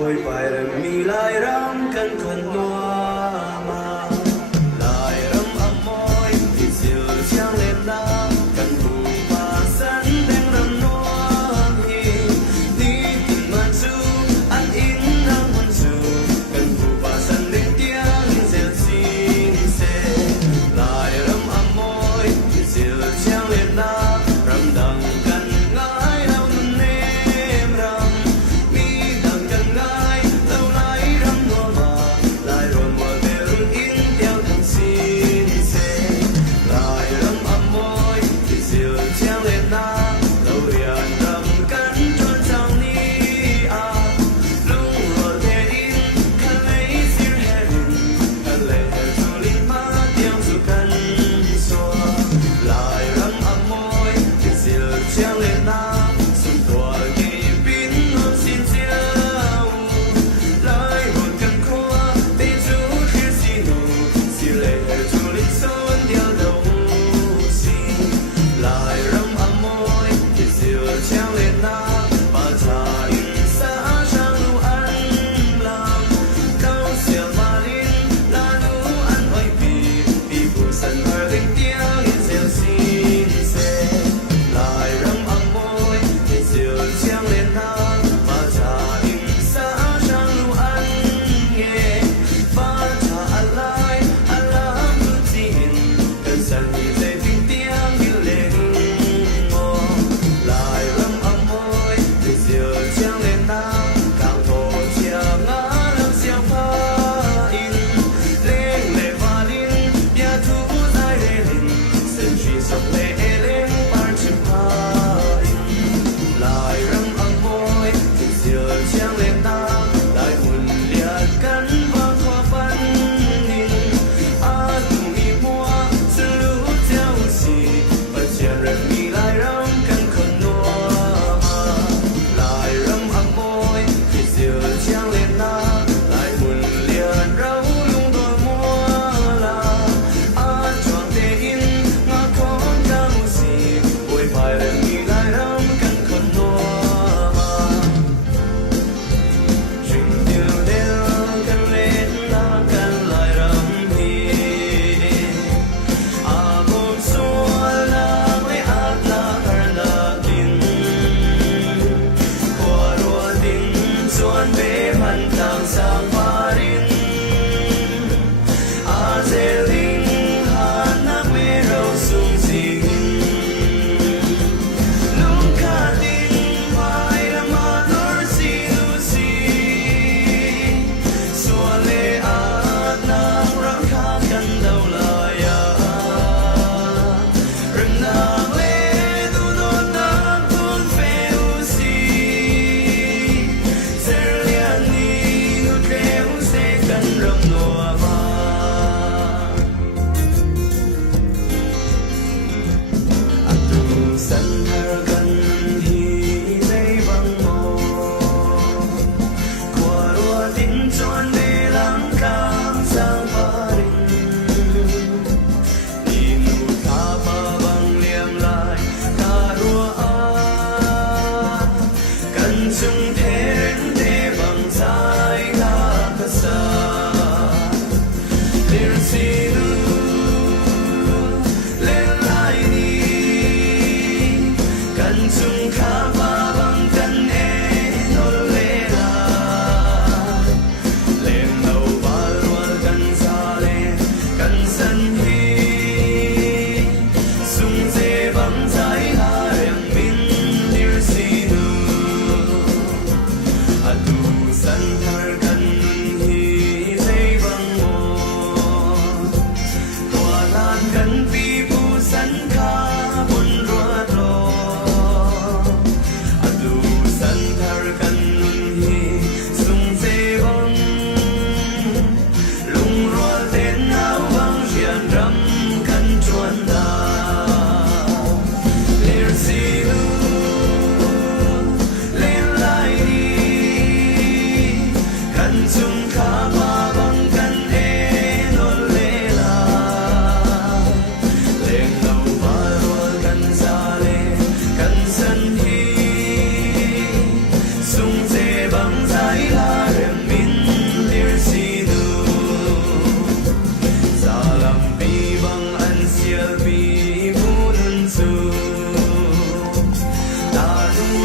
ôi phải rằng mi lại rắm cần khẩn noa mà lại rắm âm môi thì siêu chẳng lên na cần thù và sẵn đang rắm noa hi đi từng màn su ăn in nắng hôn su cần thù và sẵn lên tiếng rêu xin xe lại rắm âm môi thì siêu chẳng lên na rắm đằng cần ngái đâu nêm rắm mi đằng cần ngái lâu lại rắm noa mà lại rồi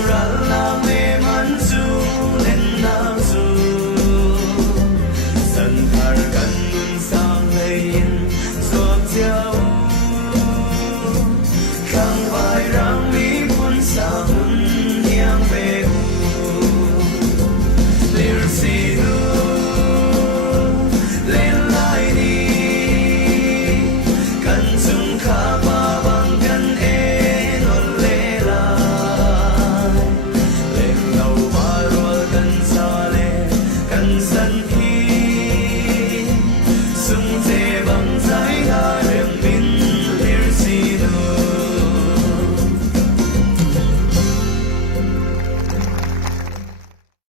ra làm